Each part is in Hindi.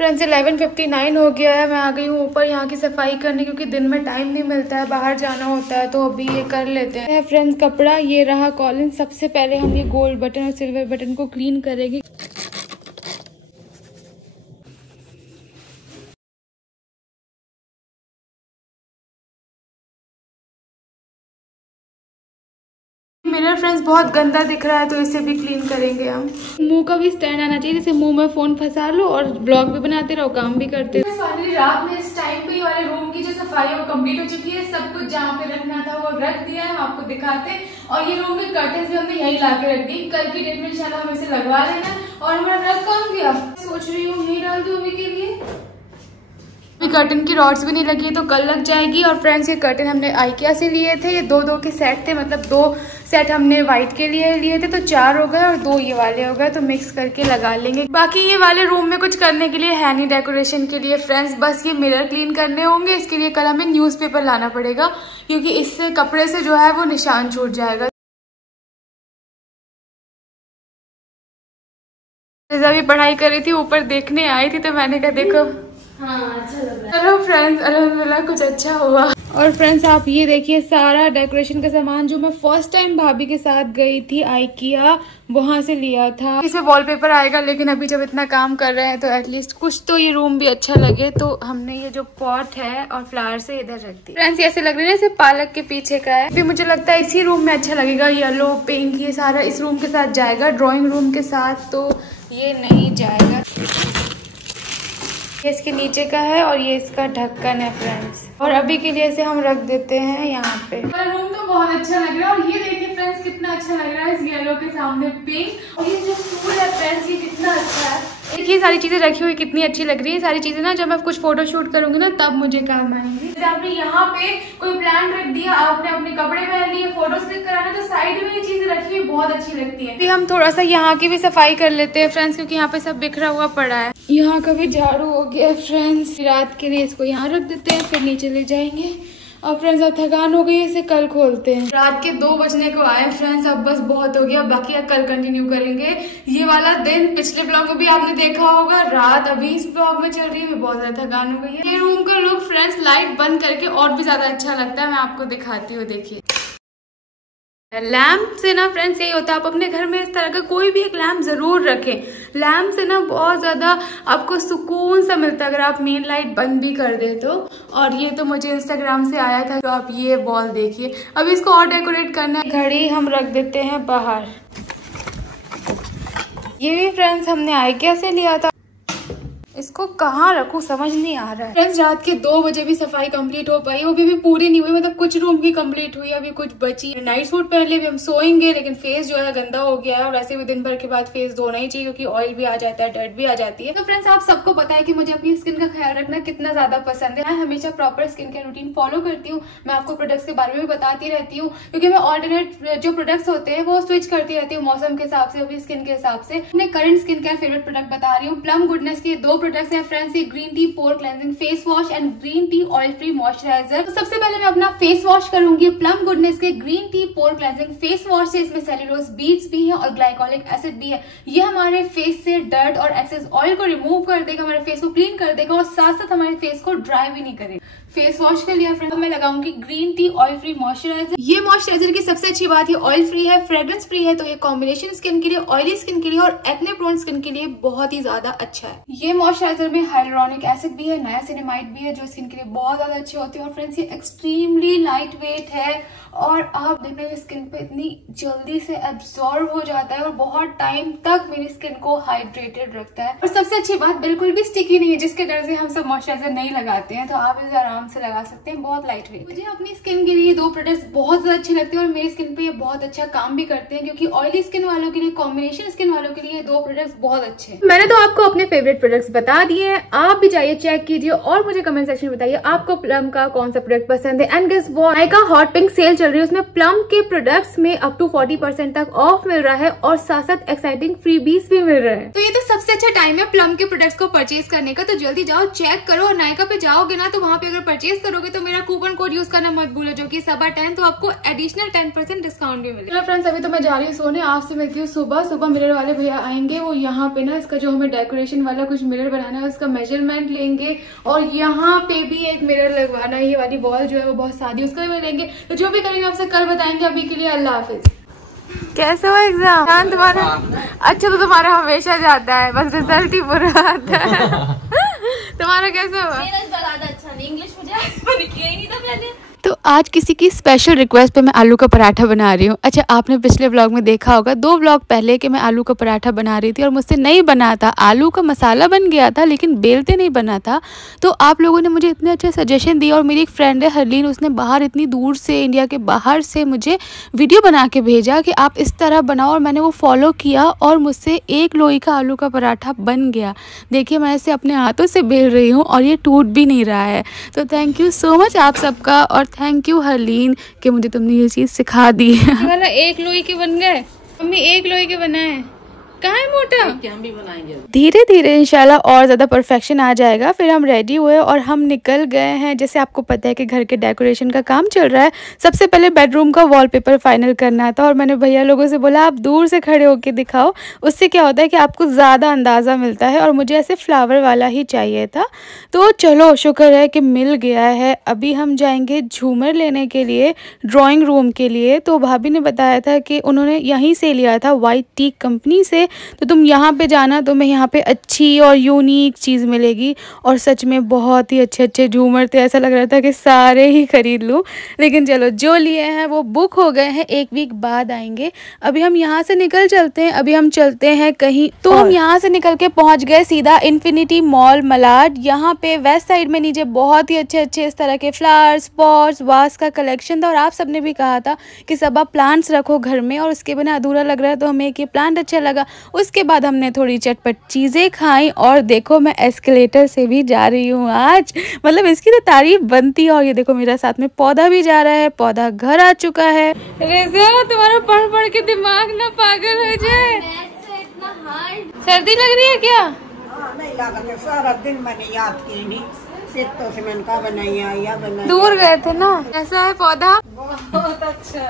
फ्रेंड्स 11:59 हो गया है। मैं आ गई हूँ ऊपर यहाँ की सफाई करने, क्योंकि दिन में टाइम नहीं मिलता है, बाहर जाना होता है, तो अभी ये कर लेते हैं। फ्रेंड्स कपड़ा ये रहा कॉलिन। सबसे पहले हम ये गोल्ड बटन और सिल्वर बटन को क्लीन करेंगे। मिरर फ्रेंड्स बहुत गंदा दिख रहा है, तो इसे भी क्लीन करेंगे हम। मुंह का भी स्टैंड आना चाहिए, जैसे मुंह में फोन फंसा लो और ब्लॉग भी बनाते रहो, काम भी करते रहो। फाइनली रात में इस टाइम पे वाले रूम की जो सफाई है वो कंप्लीट हो चुकी है। सब कुछ जहाँ पे रखना था वो रख दिया है, हम आपको दिखाते हैं। और ये रूम के कर्टेन्स भी हमने यही ला के रख दी। कल की डेट में इंशाल्लाह हम इसे लगवा लेना। और हमारा रख कौन गया, सोच रही हूँ यही डाल दूँ अभी के लिए। अभी कर्टन की रॉड्स भी नहीं लगी है, तो कल लग जाएगी। और फ्रेंड्स ये कर्टन हमने आइकिया से लिए थे। ये दो के सेट थे, मतलब 2 सेट हमने व्हाइट के लिए थे, तो 4 हो गए और 2 ये वाले हो गए, तो मिक्स करके लगा लेंगे। बाकी ये वाले रूम में कुछ करने के लिए है नहीं डेकोरेशन के लिए फ्रेंड्स, बस ये मिरर क्लीन करने होंगे। इसके लिए कल हमें न्यूज़पेपर लाना पड़ेगा, क्योंकि इससे कपड़े से जो है वो निशान छूट जाएगा। अभी पढ़ाई कर रही थी, ऊपर देखने आई थी, तो मैंने कहा देखो हाँ अच्छा लग रहा है। चलो फ्रेंड्स अल्हम्दुलिल्लाह कुछ अच्छा हुआ। और फ्रेंड्स आप ये देखिए सारा डेकोरेशन का सामान जो मैं फर्स्ट टाइम भाभी के साथ गई थी आइकिया, वहां से लिया था। इसमें वॉलपेपर आएगा, लेकिन अभी जब इतना काम कर रहे हैं तो एटलीस्ट कुछ तो ये रूम भी अच्छा लगे, तो हमने ये जो पॉट है और फ्लावर से इधर रख दी। फ्रेंड्स ऐसे लग रही है जैसे पालक के पीछे का है। अभी मुझे लगता है इसी रूम में अच्छा लगेगा। येलो पिंक ये सारा इस रूम के साथ जाएगा, ड्रॉइंग रूम के साथ तो ये नहीं जाएगा। ये इसके नीचे का है और ये इसका ढक्कन है फ्रेंड्स। और अभी के लिए इसे हम रख देते हैं यहाँ पे। रूम तो बहुत अच्छा लग रहा है। और ये देखिए फ्रेंड्स कितना अच्छा लग रहा है इस येलो के सामने पिंक। और ये जो फूल है फ्रेंड्स ये कितना अच्छा है। देखिए सारी चीजें रखी हुई कितनी अच्छी लग रही है। सारी चीजें ना जब मैं कुछ फोटो शूट करूंगी ना तब मुझे काम आएंगी। जैसे आपने यहाँ पे कोई प्लांट रख दिया, आपने अपने कपड़े पहन लिए, फोटो क्लिक कराना, तो साइड में ये चीजें रखी हुई बहुत अच्छी लगती है। अभी हम थोड़ा सा यहाँ की भी सफाई कर लेते हैं फ्रेंड्स, क्योंकि यहाँ पे सब बिखरा हुआ पड़ा है। यहाँ का भी झाड़ू हो गया फ्रेंड्स। रात के लिए इसको यहाँ रख देते हैं, फिर नीचे ले जाएंगे। और फ्रेंड्स अब थकान हो गई है, इसे कल खोलते हैं। रात के 2 बजने को आए फ्रेंड्स, अब बस बहुत हो गया, बाकी अब कल कंटिन्यू करेंगे। ये वाला दिन पिछले ब्लॉग में भी आपने देखा होगा, रात अभी इस ब्लॉग में चल रही है, बहुत ज्यादा थकान हो गई है। ये रूम का लुक फ्रेंड्स लाइट बंद करके और भी ज्यादा अच्छा लगता है। मैं आपको दिखाती हूँ, देखिए लैम्प से ना फ्रेंड्स यही होता है, आप अपने घर में इस तरह का कोई भी एक लैम्प जरूर रखें। लैम्प से ना बहुत ज्यादा आपको सुकून सा मिलता है, अगर आप मेन लाइट बंद भी कर दे तो। और ये तो मुझे इंस्टाग्राम से आया था, तो आप ये वॉल देखिए। अभी इसको और डेकोरेट करना है। घड़ी हम रख देते हैं बाहर। ये भी फ्रेंड्स हमने आइकिया से लिया था। इसको कहाँ रखूँ समझ नहीं आ रहा है। फ्रेंड्स रात के 2 बजे भी सफाई कंप्लीट हो पाई, वो भी पूरी नहीं हुई, मतलब कुछ रूम की कंप्लीट हुई, अभी कुछ बची। नाइट सूट पहन लिए, अभी हम सोएंगे, लेकिन फेस जो है गंदा हो गया है। और वैसे भी दिन भर के बाद फेस धोना ही चाहिए, क्योंकि ऑयल भी आ जाता है, डर्ट भी आ जाती है। तो फ्रेंड्स आप सबको पता है कि मुझे अपनी स्किन का ख्याल रखना कितना ज्यादा पसंद है। मैं हमेशा proper skin care routine follow करती हूँ। मैं आपको प्रोडक्ट्स के बारे में भी बताती रहती हूँ, क्योंकि मैं ऑल्टरनेट जो प्रोडक्ट्स होते हैं वो स्विच करती रहती हूँ मौसम के हिसाब से, अपनी स्किन के हिसाब से। अपने current skin care favourite product बता रही हूँ। प्लम गुडनेस के 2 प्रोडक्ट्स हैं friends, green tea pore cleansing face wash and green tea oil free moisturiser. तो सबसे पहले मैं अपना फेस वॉश करूंगी प्लम गुडनेस के green tea pore cleansing face wash से। इसमें सेल्यूलोज बीड्स भी है और ग्लाइकोलिक एसिड भी है। ये हमारे फेस से डर्ट और एक्सेस ऑयल को रिमूव कर देगा, हमारे फेस को क्लीन कर देगा और साथ साथ हमारे फेस को ड्राई भी नहीं करेगा। फेस वॉश कर लिया फ्रेंड्स, मैं लगाऊंगी green tea oil free moisturiser. ये मॉइस्चराइजर की सबसे अच्छी बात है ऑयल फ्री है, फ्रेग्रेंस फ्री है, तो ये कॉम्बिनेशन स्किन के लिए, ऑयली स्किन के लिए और एक्ने प्रोन स्किन के लिए बहुत ही ज्यादा अच्छा है। ये मॉइस्चराइजर में हाइलुरोनिक एसिड भी है, नायासिनामाइड भी है, जो स्किन के लिए बहुत ज्यादा अच्छे होते हैं। और फ्रेंड्स ये एक्सट्रीमली लाइट वेट है और आप देखना ये स्किन पे इतनी जल्दी से एब्जॉर्ब हो जाता है और बहुत टाइम तक मेरी स्किन को हाइड्रेटेड रखता है। और सबसे अच्छी बात बिल्कुल भी स्टिकी नहीं है, जिसके डर से हम सब मॉइस्चराइजर नहीं लगाते हैं, तो आप इसे आराम से लगा सकते हैं, बहुत लाइट वेट। मुझे अपनी स्किन के लिए 2 प्रोडक्ट्स बहुत ज्यादा अच्छे लगते हैं और मेरी स्किन पे ये बहुत अच्छा काम भी करते हैं, क्योंकि ऑयली स्किन वालों के लिए, कॉम्बिनेशन स्किन वालों के लिए 2 प्रोडक्ट्स बहुत अच्छे हैं। मैंने तो आपको अपने फेवरेट प्रोडक्ट्स बता दिए हैं, आप भी जाइए चेक कीजिए और मुझे कमेंट सेक्शन में बताइए आपको प्लम का कौन सा प्रोडक्ट पसंद है। And guess what, Nykaa hot pink sale चल रही है, उसमें प्लम के प्रोडक्ट्स में अप टू 40% तक ऑफ मिल रहा है और साथ साथ एक्साइटिंग फ्रीबीज भी मिल रहे हैं। तो ये तो सबसे अच्छा टाइम है प्लम के प्रोडक्ट्स को परचेज करने का, तो जल्दी जाओ चेक करो। और नायका पे जाओगे ना तो वहाँ पे अगर परचेज करोगे तो मेरा कूपन कोड यूज करना मत भूलो, जो कि SABA10, तो आपको एडिशनल 10% डिस्काउंट भी मिलेगा। फ्रेंड्स अभी तो मैं जा रही हूँ सोने, आपसे मिलती हूँ सुबह। सुबह मिरर वाले भैया आएंगे, वो यहाँ पे ना इसका जो हमें डेकोरेशन वाला कुछ मिरर बनाना है उसका मेजरमेंट लेंगे, और यहाँ पे भी एक मिरर लगवाना है, ये वाली वॉल जो है वो बहुत सादी, उसका भी लेंगे। तो जो भी करेंगे आपसे कल बताएंगे। अभी के लिए अल्लाह हाफिज। कैसा हुआ एग्जाम जान तुम्हारा? अच्छा तो तुम्हारा हमेशा जाता है, बस रिजल्ट ही बुरा आता है। तुम्हारा कैसा हुआ? मेरा इस बार ज़्यादा अच्छा नहीं, इंग्लिश मुझे मैंने किया ही नहीं था पहले। तो आज किसी की स्पेशल रिक्वेस्ट पे मैं आलू का पराठा बना रही हूँ। अच्छा आपने पिछले व्लॉग में देखा होगा 2 व्लॉग पहले कि मैं आलू का पराठा बना रही थी और मुझसे नहीं बना था, आलू का मसाला बन गया था लेकिन बेलते नहीं बना था। तो आप लोगों ने मुझे इतने अच्छे सजेशन दिए, और मेरी एक फ्रेंड है हरलीन, उसने बाहर इतनी दूर से, इंडिया के बाहर से मुझे वीडियो बना के भेजा कि आप इस तरह बनाओ, और मैंने वो फॉलो किया और मुझसे 1 लोई का आलू का पराठा बन गया। देखिए मैं इसे अपने हाथों से बेल रही हूँ और ये टूट भी नहीं रहा है। तो थैंक यू सो मच आप सबका, और थैंक यू हरलीन कि मुझे तुमने ये चीज सिखा दी है। वाला 1 लोई के बन गए, मम्मी 1 लोई के बनाए, कहाँ है मोटा? हम भी बनाएंगे धीरे धीरे इंशाल्लाह और ज़्यादा परफेक्शन आ जाएगा। फिर हम रेडी हुए और हम निकल गए हैं। जैसे आपको पता है कि घर के डेकोरेशन का काम चल रहा है, सबसे पहले बेडरूम का वॉलपेपर फाइनल करना था, और मैंने भैया लोगों से बोला आप दूर से खड़े होके दिखाओ, उससे क्या होता है कि आपको ज़्यादा अंदाज़ा मिलता है, और मुझे ऐसे फ्लावर वाला ही चाहिए था। तो चलो शुक्र है कि मिल गया है। अभी हम जाएंगे झूमर लेने के लिए ड्राइंग रूम के लिए। तो भाभी ने बताया था कि उन्होंने यहीं से लिया था, वाइट टीक कंपनी से, तो तुम यहाँ पे जाना, तुम्हें यहाँ पे अच्छी और यूनिक चीज़ मिलेगी। और सच में बहुत ही अच्छे अच्छे झूमर थे, ऐसा लग रहा था कि सारे ही खरीद लूँ, लेकिन चलो जो लिए हैं वो बुक हो गए हैं, 1 वीक बाद आएंगे। अभी हम यहाँ से निकल चलते हैं, अभी हम चलते हैं कहीं। तो हम यहाँ से निकल के पहुँच गए सीधा इन्फिनिटी मॉल मलाड। यहाँ पे वेस्ट साइड में नीचे बहुत ही अच्छे अच्छे इस तरह के फ्लावर्स, पॉट्स, वास का कलेक्शन था, और आप सबने भी कहा था कि सब आप प्लांट्स रखो घर में, और उसके बिना अधूरा लग रहा है, तो हमें एक ये प्लांट अच्छा लगा। उसके बाद हमने थोड़ी चटपट चीज़ें खाई, और देखो मैं एस्केलेटर से भी जा रही हूँ आज, मतलब इसकी तो तारीफ बनती है। और ये देखो मेरा साथ में पौधा भी जा रहा है, पौधा घर आ चुका है। रेज़ा तुम्हारा पढ़ पढ़ के दिमाग ना पागल हो जाए। सर्दी लग रही है क्या? नहीं लगा, सारा दिन मैंने याद की नहीं, तो सीमेंट का बनाया या बनाया। दूर गए थे ना। कैसा है पौधा? बहुत अच्छा,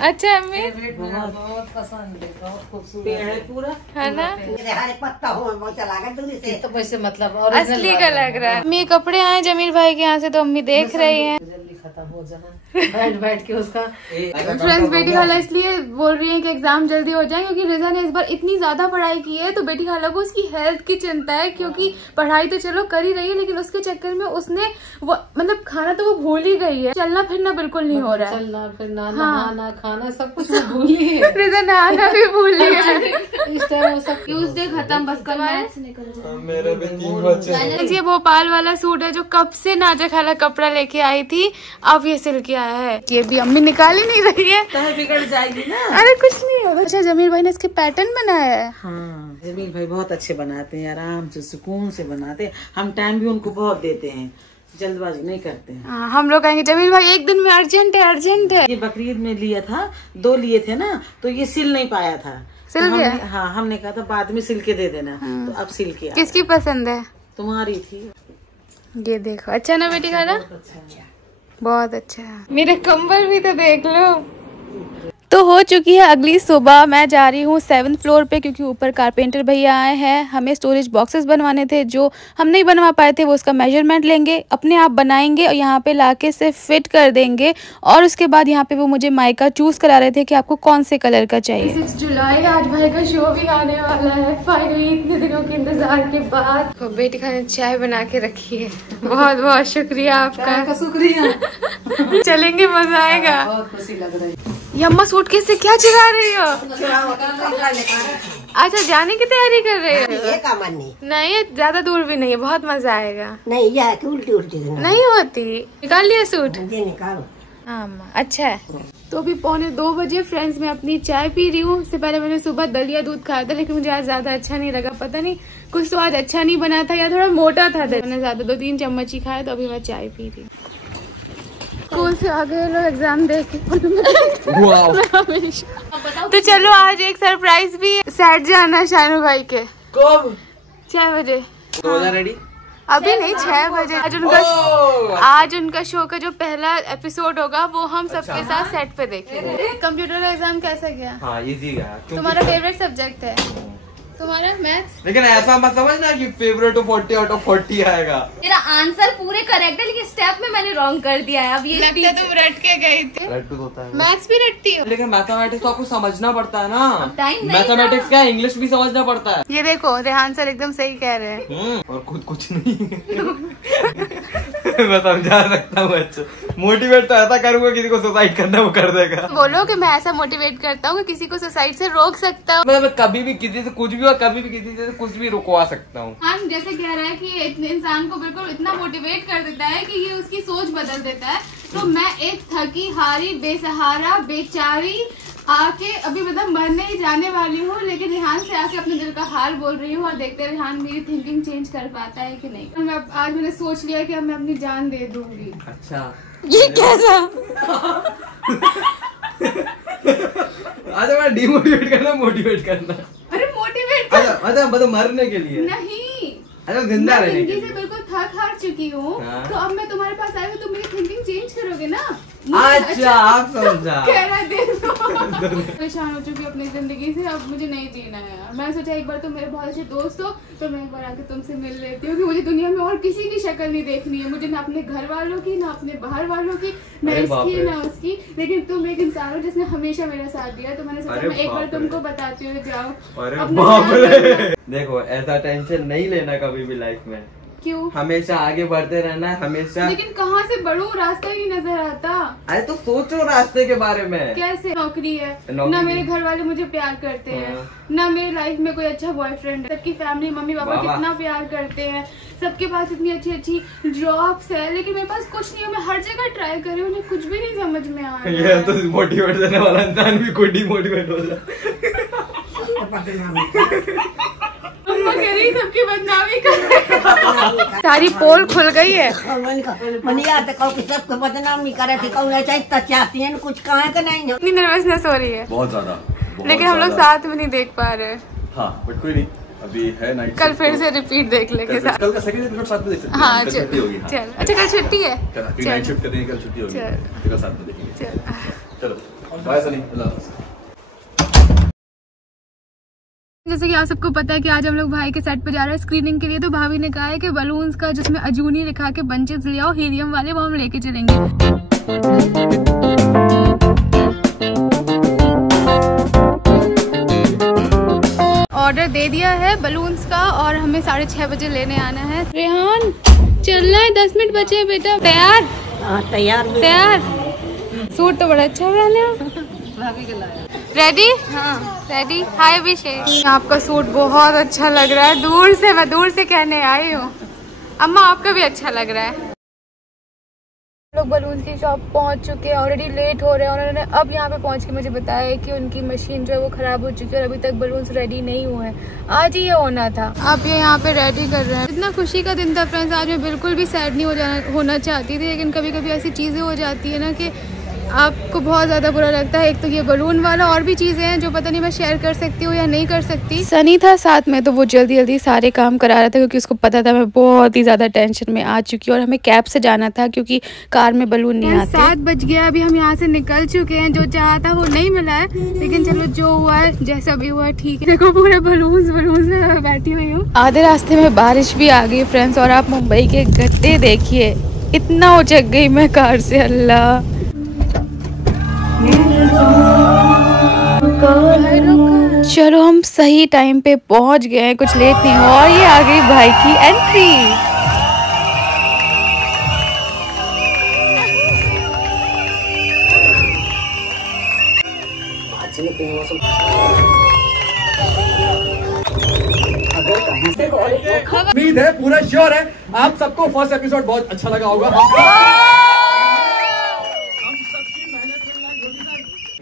अच्छा अम्मी बहुत पसंद है, बहुत खूबसूरत है पूरा, है ना? हरे पत्ता हो वो चला गया दूरी से, तो वैसे मतलब असली का लग रहा है। अम्मी कपड़े आए जमील भाई के यहाँ से, तो अम्मी देख रही हैं। जल्दी खत्म हो जाए, बैठ बैठ के उसका। फ्रेंड्स बेटी खाला इसलिए बोल रही है कि एग्जाम जल्दी हो जाए, क्योंकि रिजा ने इस बार इतनी ज्यादा पढ़ाई की है, तो बेटी खाला को उसकी हेल्थ की चिंता है, क्योंकि पढ़ाई तो चलो कर ही रही है, लेकिन उसके चक्कर में उसने वो मतलब खाना तो वो भूल ही गई है, चलना फिरना बिल्कुल नहीं हो रहा है, चलना फिरना, नहाना खाना सब कुछ भूल ही है। रिजा नहाना भी भूल ही है। इस टाइम वो सब ट्यूसडे खत्म, बस कल मैथ्स निकल जाए। मेरे भी 3 बच्चे। ये भोपाल वाला सूट है जो कब से नाजा खाला कपड़ा लेके आई थी, अब ये सिल के आया है। ये भी अम्मी निकाल ही नहीं रही है, तो बिगड़ जाएगी ना। अरे कुछ नहीं होगा। अच्छा जमील भाई ने इसके पैटर्न बनाया है। हाँ जमील भाई बहुत अच्छे बनाते हैं, आराम से सुकून से बनाते हैं। हम टाइम भी उनको बहुत देते हैं, जल्दबाजी नहीं करते हैं। हम लोग कहेंगे जमील भाई एक दिन में अर्जेंट है, अर्जेंट है। ये बकरीद में लिया था, 2 लिए थे ना, तो ये सिल नहीं पाया था, सिल तो गया? हाँ हमने कहा था बाद में सिल के दे देना, तो अब सिल के। किसकी पसंद है? तुम्हारी थी। ये देखो अच्छा ना बेटी खाला, बहुत अच्छा है। मेरे कंबल भी तो देख लो। तो हो चुकी है अगली सुबह, मैं जा रही हूँ 7th फ्लोर पे, क्योंकि ऊपर कारपेंटर भैया आए हैं, हमें स्टोरेज बॉक्सेस बनवाने थे जो हम नहीं बनवा पाए थे, वो उसका मेजरमेंट लेंगे, अपने आप बनाएंगे और यहाँ पे लाके से फिट कर देंगे। और उसके बाद यहाँ पे वो मुझे माइका चूज करा रहे थे कि आपको कौन से कलर का चाहिए। 6 जुलाई आज भाई का शो भी आने वाला है, फाइनली इतने दिनों के इंतजार के बाद। तो बेटी खाने चाय बना के रखी है, बहुत बहुत शुक्रिया आपका। शुक्रिया। चलेंगे, मजा आएगा। बहुत खुशी लग रही है। ये अम्मा सूटकेस से क्या चला रही हो? अच्छा जाने की तैयारी कर रहे हो? ये का मन नहीं, नहीं ज्यादा दूर भी नहीं है, बहुत मजा आएगा। नहीं यह कि उल्टी उल्टी नहीं होती। निकाल लिया सूट? ये निकालो। हाँ अम्मा अच्छा है। तो अभी 1:45 बजे फ्रेंड्स मैं अपनी चाय पी रही हूँ। उससे पहले मैंने सुबह दलिया दूध खाया था, लेकिन मुझे आज ज्यादा अच्छा नहीं लगा, पता नहीं कुछ तो आज अच्छा नहीं बना था या थोड़ा मोटा था, मैंने ज्यादा 2-3 चम्मच ही खाया। तो अभी मैं चाय पी रही हूँ। स्कूल से आ गए लोग एग्जाम दे के। तो चलो आज एक सरप्राइज भी सेट जाना है शानू भाई के। कब? 6 बजे। हो जा रेडी? अभी नहीं 6 बजे। आज उनका शो का जो पहला एपिसोड होगा वो हम सबके साथ सेट पे देखेंगे। कंप्यूटर का एग्जाम कैसा गया? हाँ इजी गया। तुम्हारा फेवरेट सब्जेक्ट है? तुम्हारा मैथ्स। लेकिन ऐसा मत समझना कि फेवरेट 40 आउट ऑफ 40 आएगा। मेरा आंसर पूरे करेक्ट है लेकिन स्टेप में मैंने रॉन्ग कर दिया है। अब ये लगता तुम रट के गई थी। रट होता है। मैथ्स भी रटती हो? लेकिन मैथमेटिक्स तो आपको समझना पड़ता है ना। टाइम मैथमेटिक्स क्या इंग्लिश भी समझना पड़ता है। ये देखो रेहान सर एकदम सही कह रहे हैं। और खुद कुछ नहीं मैं समझा सकता हूँ। अच्छा मोटिवेट तो ऐसा करूंगा किसी को सुसाइड करना वो कर देगा। बोलो कि मैं ऐसा मोटिवेट करता हूँ कि किसी को सुसाइड से रोक सकता हूँ। मैं कभी भी किसी से कुछ भी और कभी भी किसी से कुछ भी रुकवा सकता हूँ। हम जैसे कह रहा है कि इंसान को बिल्कुल इतना मोटिवेट कर देता है कि ये उसकी सोच बदल देता है। तो मैं एक थकी हारी बेसहारा बेचारी आके अभी मतलब मरने ही जाने वाली हूँ, लेकिन रेहान से आके अपने दिल का हाल बोल रही हूँ और देखते हैं रेहान मेरी थिंकिंग चेंज कर पाता है कि नहीं। मैं आज मैंने सोच लिया कि अब मैं अपनी जान दे दूंगी। अच्छा ये कैसा? अच्छा मैं डिमोटिवेट करना मोटिवेट करना। अरे मोटिवेट अच्छा मतलब मरने के लिए नहीं, अच्छा जिंदा रहने के जिंदगी लिए। से बिल्कुल थक हार चुकी हूँ। हाँ। तो अब मैं तुम्हारे पास आई हूँ तो मेरी थिंकिंग चेंज करोगे ना? अच्छा आप समझा। कह रहा दे दो। परेशान हो चुकी हूँ अपनी जिंदगी से, अब मुझे नहीं जीना है यार। मैं सोचा एक बार तुम मेरे बहुत अच्छे दोस्त हो तो मैं एक बार आके तुमसे मिल लेती हूँ कि मुझे दुनिया में और किसी की शक्ल नहीं देखनी है। मुझे ना अपने घर वालों की, ना अपने बाहर वालों की, ना इसकी ना उसकी। लेकिन तुम एक इंसान हो जिसने हमेशा मेरा साथ दिया, तो मैंने सोचा मैं एक बार तुमको बताती हूँ। जाओ अरे देखो ऐसा टेंशन नहीं लेना कभी भी लाइफ में। क्यों? हमेशा आगे बढ़ते रहना है हमेशा। लेकिन कहाँ से बढ़ूं, रास्ता ही नहीं नजर आता। अरे तो सोचो रास्ते के बारे में। कैसे? नौकरी है नौकरी। ना, मेरे घर वाले मुझे प्यार करते हैं, ना मेरे लाइफ में कोई अच्छा बॉयफ्रेंड है। सबकी फैमिली मम्मी पापा कितना प्यार करते हैं, सबके पास इतनी अच्छी अच्छी जॉब्स है, लेकिन मेरे पास कुछ नहीं है। मैं हर जगह ट्राई कर रही हूँ, कुछ भी नहीं समझ में आ रहा। ये तो मोटिवेट देने वाला इंसान भी कोई डिमोटिवेट हो जाए। सबकी बदनामी कर। सारी पोल खुल गई है। सबको बदनामी करे थे चाहती है कुछ कहा का नहीं। इतनी नर्वसनेस हो रही है बहुत ज्यादा, लेकिन हम लोग साथ में नहीं देख पा रहे। हाँ बट कोई नहीं, अभी है नाइट। कल फिर से रिपीट देख लेंगे साथ। कल का सेकंड एपिसोड साथ में देख सकते हैं। हाँ कल छुट्टी होगी। चल अच्छा कल छुट्टी है, नाइट शिफ्ट करेंगे, कल छुट्टी होगी, कल साथ में देखेंगे। चलो बाय सनी, अल्लाह हाफ़िज़। जैसे कि आप सबको पता है कि आज हम लोग भाई के सेट पे जा रहे हैं स्क्रीनिंग के लिए। तो भाभी ने कहा है कि बलून्स का जिसमें अजूनी लिखा के बंचेस ले आओ, हीलियम वाले, वो हम लेके चलेंगे। ऑर्डर दे दिया है बलून्स का और हमें 6:30 बजे लेने आना है। रेहान चलना है, 10 मिनट बचे हैं बेटा। तैयार? तैयार। सूट तो बड़ा अच्छा पहने हो। रेडी? हाँ रेडी। हाय अभिषेक, आपका सूट बहुत अच्छा लग रहा है। मैं दूर से कहने आई हूँ। अम्मा आपका भी अच्छा लग रहा है। लोग बलून की शॉप पहुंच चुके हैं, ऑलरेडी लेट हो रहे हैं। उन्होंने अब यहाँ पे पहुंच के मुझे बताया है कि उनकी मशीन जो है वो खराब हो चुकी है और अभी तक बलून्स रेडी नहीं हुए हैं। आज ही ये होना था। अब ये यहाँ पे रेडी कर रहे हैं। इतना खुशी का दिन था फ्रेंड्स। आज मैं बिल्कुल भी सैड नहीं होना चाहती थी, लेकिन कभी कभी ऐसी चीजें हो जाती है ना कि आपको बहुत ज्यादा बुरा लगता है। एक तो ये बलून वाला, और भी चीजें हैं जो पता नहीं मैं शेयर कर सकती हूँ या नहीं कर सकती। सनी था साथ में, तो वो जल्दी जल्दी सारे काम करा रहा था क्योंकि उसको पता था मैं बहुत ही ज्यादा टेंशन में आ चुकी हूँ और हमें कैब से जाना था क्योंकि कार में बलून नहीं आते। 7 बज गया, अभी हम यहाँ से निकल चुके हैं। जो चाहा था वो नहीं मिला है, लेकिन चलो जो हुआ है जैसा भी हुआ ठीक है। देखो पूरे बलून में बैठी हुई हूँ। आधे रास्ते में बारिश भी आ गई फ्रेंड्स, और आप मुंबई के गड्ढे देखिए, इतना उचक गई मैं कार से। अल्लाह, चलो हम सही टाइम पे पहुंच गए हैं, कुछ लेट नहीं हुआ। और ये आ गई भाई की एंट्री। उम्मीद है, पूरा श्योर है आप सबको फर्स्ट एपिसोड बहुत अच्छा लगा होगा।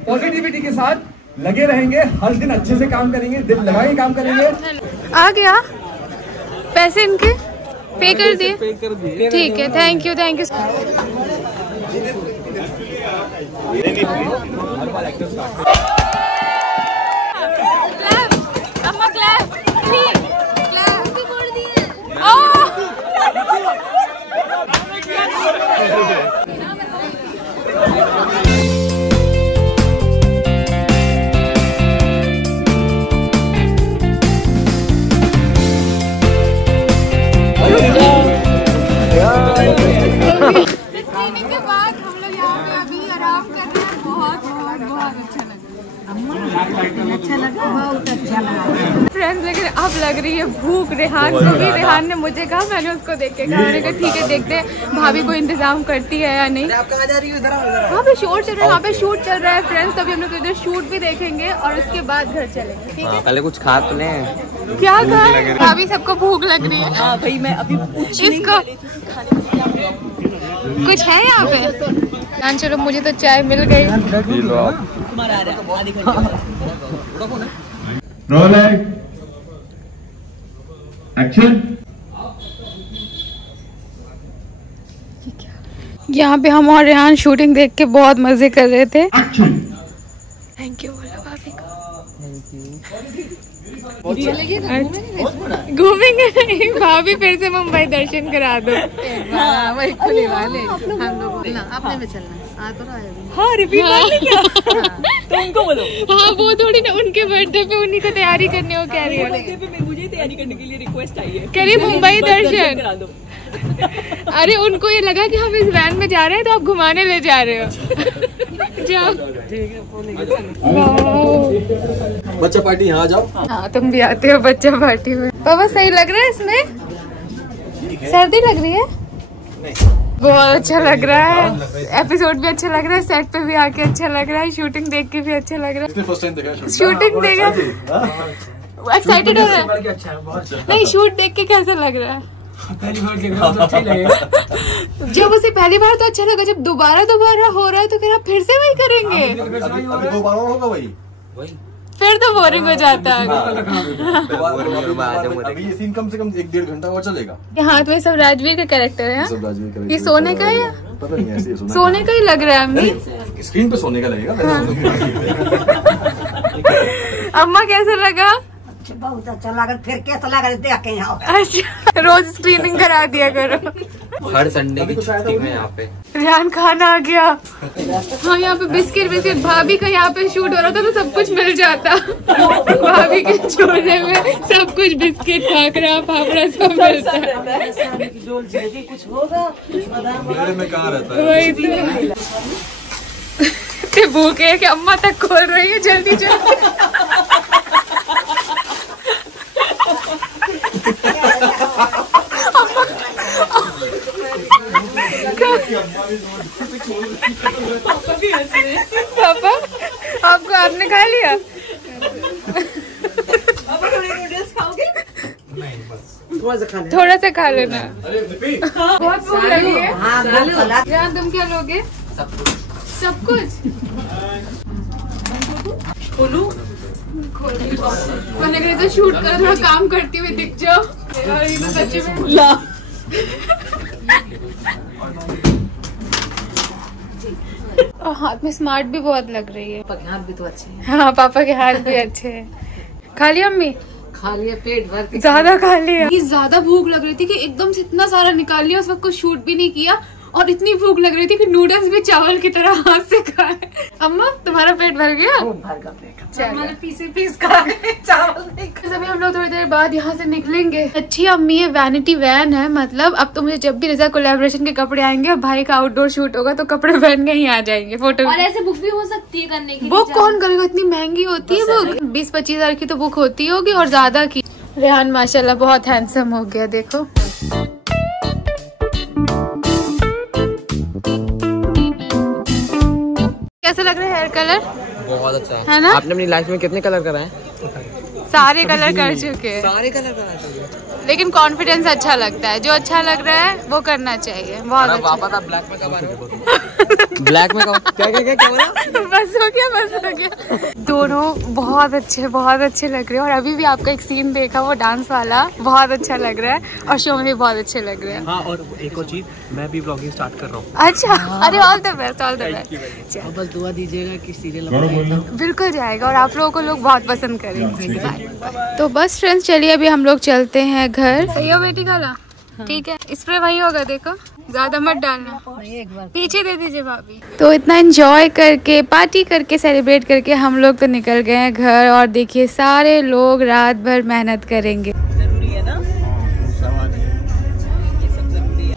पॉजिटिविटी के साथ लगे रहेंगे, हर दिन अच्छे से काम करेंगे, दिल लगा के काम करेंगे। आ गया पैसे इनके पे कर दिए, ठीक है। Thank you thank you. अच्छा लगा, बहुत अच्छा लगा। फ्रेंड्स लेकिन अब लग रही है भूख रेहान को भी। रेहान ने मुझे कहा, मैंने उसको देख के कहा, मैंने कहा ठीक है देखते हैं भाभी को इंतजाम करती है या नहीं। वहाँ पे शूट चल रहा है, वहाँ पे शूट चल रहा है फ्रेंड्स। तभी हम लोग इधर शूट भी देखेंगे और उसके बाद घर चलेंगे, ठीक है? पहले कुछ खा तो ले। क्या खाए? भाभी सबको भूख लग रही है। भाई मैं अभी इसको कुछ है यहाँ पे? चलो मुझे तो चाय मिल गई। यहाँ पे हम और रेहान शूटिंग देख के बहुत मजे कर रहे थे। थैंक यू बोलो भाभी को। घूमेंगे नहीं, भाभी फिर से मुंबई दर्शन करा दो। वही खुले वाले हम लोग अपने में चलना। हाँ रिपीट तो उनको बोलो। हाँ वो थोड़ी ना, उनके बर्थडे पे उन्हीं को तैयारी करनी हो कह रही है। मुझे तैयारी करने के लिए रिक्वेस्ट आई है, कह रही मुंबई दर्शन। अरे उनको ये लगा कि हम इस वैन में जा रहे हैं तो आप घुमाने ले जा रहे हो। जाओ बच्चा पार्टी यहाँ जाओ। हाँ तुम भी आते हो बच्चा पार्टी में। पापा सही लग रहा है इसमें? सर्दी लग रही है? बहुत अच्छा लग रहा है। एपिसोड भी अच्छा लग रहा है, सेट पे भी आके अच्छा लग रहा है, शूटिंग देख के भी अच्छा लग रहा है। शूटिंग देखा, एक्साइटेड हो रहा है? नहीं शूट देख के कैसा लग रहा है? पहली बार देख रहा हूं तो अच्छा ही लगेगा। जब उसे पहली बार तो अच्छा लगा, जब दोबारा हो रहा है तो फिर आप फिर से वही करेंगे? अभी दोबारा होगा वही फिर तो बोरिंग हो जाता है। अभी ये सीन कम से कम 1-1.5 घंटा और चलेगा। हाँ तो ये सब राजवीर का कैरेक्टर है। सब राजवीर का। ये सोने का है? पता नहीं, ऐसे सोने का ही लग रहा है। अम्मी स्क्रीन पे सोने का लगेगा। अम्मा कैसा लगा? बहुत अच्छा लगा। फिर कैसा लगा देख के यहाँ? अच्छा रोज स्क्रीनिंग करा दिया करो। हर संडे की छुट्टी में यहाँ पे रेहान खाना आ गया। हाँ यहाँ पे बिस्किट भाभी का यहाँ पे शूट हो रहा था तो सब कुछ मिल जाता। भाभी के छोले में सब कुछ बिस्किट खाकरा फाफड़ा सब मिलता है। कुछ होगा में कहाँ रहता है? वही तो भूखे है कि अम्मा तक खोल रही है जल्दी जल्दी। पापा आपको आपने खा लिया? थोड़ा सा खा लेना। बहुत भूख लगी है। यार तुम क्या लोगे? सब कुछ। मैंने कहा शूट कर थोड़ा काम करती हुई दिख जाओ। और ये तो सच्ची में और हाथ में स्मार्ट भी बहुत लग रही है। पापा के हाथ भी तो अच्छे हैं। हाँ पापा के हाथ भी अच्छे हैं। खा लिया अम्मी? खा लिया, पेट भर के ज्यादा खा लिया। ज्यादा भूख लग रही थी कि एकदम से इतना सारा निकाल लिया, उस वक्त कुछ शूट भी नहीं किया और इतनी भूख लग रही थी कि नूडल्स भी चावल की तरह हाथ से खाए। अम्मा तुम्हारा पेट भर गया? भर का पेट मैंने पीस खा गए, चावल नहीं। अभी हम लोग थोड़ी देर बाद यहाँ से निकलेंगे। अच्छी अम्मी ये वैनिटी वैन है, मतलब अब तो मुझे जब भी रिजा कोलैबोरेशन के कपड़े आएंगे और भाई का आउटडोर शूट होगा तो कपड़े पहन के ही आ जाएंगे फोटो। और ऐसे बुक भी हो सकती है करने की? बुक कौन करेगा, इतनी महंगी होती है बुक। 20-25 हजार की तो बुक होती होगी और ज्यादा की। रेहान माशाल्लाह बहुत हैंडसम हो गया, देखो। कैसा लग रहा है हेयर कलर? बहुत अच्छा है ना? आपने अपनी लाइफ में कितने कलर कराए? सारे कलर कर चुके हैं। सारे कलर कराए, लेकिन कॉन्फिडेंस अच्छा लगता है, जो अच्छा लग रहा है वो करना चाहिए। बहुत अच्छा। वापस आप ब्लैक में कब आ रहे हो? ब्लैक में कब? क्या बोला? बस हो गया। दोनों बहुत अच्छे लग रहे हैं। और अभी भी आपका एक सीन देखा वो डांस वाला, बहुत अच्छा लग रहा है और शो में भी बहुत अच्छे लग रहे हैं। हाँ और एक और चीज, मैं भी ब्लॉगिंग स्टार्ट कर रहा हूँ। अच्छा अरे ऑल द बेस्ट। बस दुआ दीजिएगा कि सीरियल बिल्कुल जाएगा और आप लोगों को लोग बहुत पसंद करेंगे। तो बस फ्रेंड्स चलिए अभी हम लोग चलते हैं घर। सही हो बेटी खाला? ठीक है, स्प्रे वही होगा, देखो ज्यादा मत डालना, पीछे दे दीजिए भाभी। तो इतना एंजॉय करके पार्टी करके सेलिब्रेट करके हम लोग तो निकल गए हैं घर। और देखिए सारे लोग रात भर मेहनत करेंगे। जरूरी है ना, ये सब जरूरी है।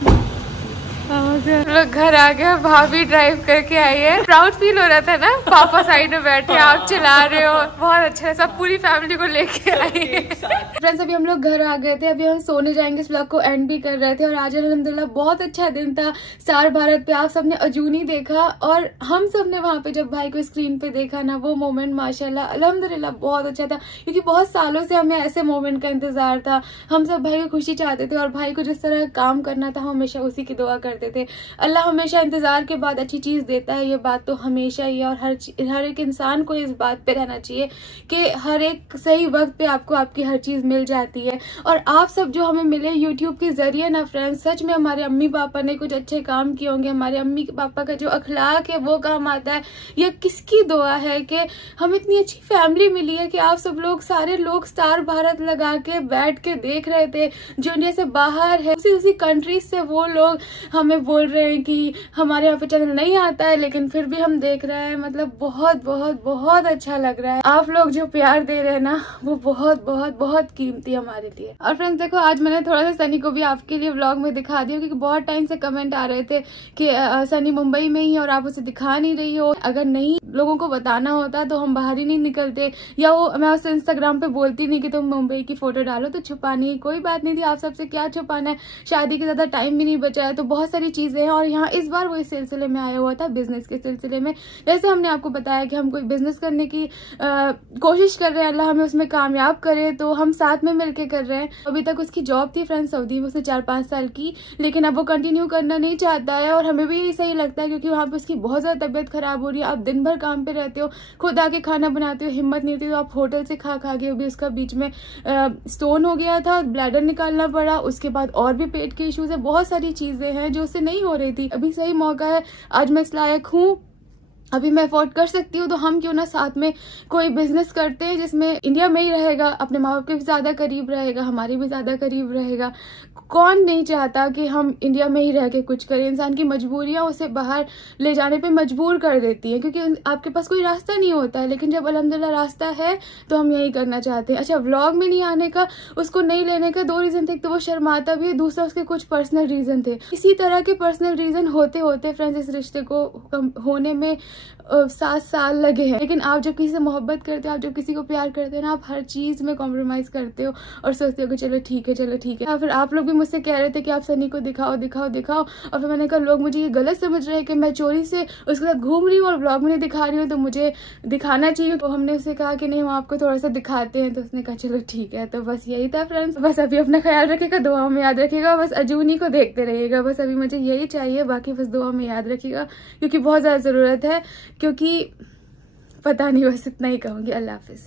लोग घर आ गए, भाभी ड्राइव करके आई है। प्राउड फील हो रहा था ना, पापा साइड में बैठे आप चला रहे हो, बहुत अच्छा है। सब पूरी फैमिली को लेके आई है। फ्रेंड्स अभी हम लोग घर आ गए थे, अभी हम सोने जाएंगे। इस व्लॉग को एंड भी कर रहे थे और आज अल्हम्दुलिल्लाह बहुत अच्छा दिन था। स्टार भारत पे आप सबने अजूनी देखा और हम सब ने वहाँ पे जब भाई को स्क्रीन पे देखा ना, वो मोमेंट माशाल्लाह अल्हम्दुलिल्लाह बहुत अच्छा था, क्योंकि बहुत सालों से हमें ऐसे मोमेंट का इंतजार था। हम सब भाई को खुशी चाहते थे और भाई को जिस तरह काम करना था हम हमेशा उसी की दुआ करते थे। अल्लाह हमेशा इंतजार के बाद अच्छी चीज देता है, ये बात तो हमेशा ही है। और हर एक इंसान को इस बात पे रहना चाहिए कि हर एक सही वक्त पे आपको आपकी हर चीज मिल जाती है। और आप सब जो हमें मिले यूट्यूब के जरिए ना फ्रेंड्स, सच में हमारे अम्मी पापा ने कुछ अच्छे काम किए होंगे। हमारे अम्मी पापा का जो अखलाक है वो काम आता है। ये किसकी दुआ है कि हम इतनी अच्छी फैमिली मिली है कि आप सब लोग सारे लोग स्टार भारत लगा के बैठ के देख रहे थे। जो इंडिया से बाहर है उसी कंट्रीज से वो लोग हमें बोल रहे हैं कि हमारे यहाँ पे चैनल नहीं आता है, लेकिन फिर भी हम देख रहे हैं। मतलब बहुत बहुत बहुत अच्छा लग रहा है। आप लोग जो प्यार दे रहे हैं ना, वो बहुत बहुत बहुत कीमती हमारे लिए। और फ्रेंड्स देखो, आज मैंने थोड़ा सा सनी को भी आपके लिए व्लॉग में दिखा दिया, क्योंकि बहुत टाइम से कमेंट आ रहे थे कि सनी मुंबई में ही है और आप उसे दिखा नहीं रही हो। अगर नहीं लोगों को बताना होता तो हम बाहर ही नहीं निकलते, या वो मैं उससे इंस्टाग्राम पे बोलती नहीं कि तुम मुंबई की फोटो डालो, तो छुपाने की कोई बात नहीं थी। आप सबसे क्या छुपाना है, शादी के ज्यादा टाइम भी नहीं बचा है, तो बहुत सारी चीजें हैं। और यहाँ इस बार वो इस सिलसिले में आया हुआ था, बिजनेस के सिलसिले में। जैसे हमने आपको बताया कि हम कोई बिजनेस करने की कोशिश कर रहे हैं, अल्लाह हमें उसमें कामयाब करे, तो हम साथ में मिलके कर रहे हैं। अभी तक उसकी जॉब थी फ्रेंड्स सऊदी में, उसने 4-5 साल की, लेकिन अब वो कंटिन्यू करना नहीं चाहता है। और हमें भी सही लगता है, क्योंकि वहाँ पे उसकी बहुत ज्यादा तबियत खराब हो रही है। आप दिन भर काम पे रहते हो, खुद आके खाना बनाते हो, हिम्मत नहीं होती तो आप होटल से खा के भी उसका बीच में स्टोन हो गया था, ब्लैडर निकालना पड़ा, उसके बाद और भी पेट के इश्यूज है, बहुत सारी चीजें हैं जो उससे नहीं हो रही थी। अभी सही मौका है, आज मैं इस लायक हूँ, अभी मैं अफोर्ड कर सकती हूँ, तो हम क्यों ना साथ में कोई बिजनेस करते हैं जिसमें इंडिया में ही रहेगा, अपने माँ बाप के भी ज्यादा करीब रहेगा, हमारे भी ज्यादा करीब रहेगा। कौन नहीं चाहता कि हम इंडिया में ही रह के कुछ करें। इंसान की मजबूरियां उसे बाहर ले जाने पे मजबूर कर देती हैं, क्योंकि आपके पास कोई रास्ता नहीं होता है। लेकिन जब अल्हम्दुलिल्लाह रास्ता है तो हम यही करना चाहते हैं। अच्छा, व्लॉग में नहीं आने का, उसको नहीं लेने का 2 रीजन थे। एक तो वो शर्माता भी है, दूसरा उसके कुछ पर्सनल रीजन थे। इसी तरह के पर्सनल रीजन होते होते फ्रेंड्स इस रिश्ते को होने में 7 साल लगे हैं। लेकिन आप जब किसी से मोहब्बत करते हो, आप जब किसी को प्यार करते हो ना, आप हर चीज में कॉम्प्रोमाइज करते हो और सोचते हो कि चलो ठीक है, चलो ठीक है। या फिर आप लोग भी मुझसे कह रहे थे कि आप सनी को दिखाओ दिखाओ दिखाओ, और फिर मैंने कहा लोग मुझे ये गलत समझ रहे हैं कि मैं चोरी से उसके साथ घूम रही हूँ और ब्लॉग में नहीं दिखा रही हूँ, तो मुझे दिखाना चाहिए। तो हमने उससे कहा कि नहीं, हम आपको थोड़ा सा दिखाते हैं, तो उसने कहा चलो ठीक है। तो बस यही था फ्रेंड्स। बस अभी अपना ख्याल रखिएगा, दुआ में याद रखिएगा, बस अजूनी को देखते रहिएगा। बस अभी मुझे यही चाहिए, बाकी बस दुआ में याद रखिएगा, क्योंकि बहुत ज्यादा जरूरत है। क्योंकि पता नहीं, बस इतना ही कहूँगी। अल्लाह हाफिज।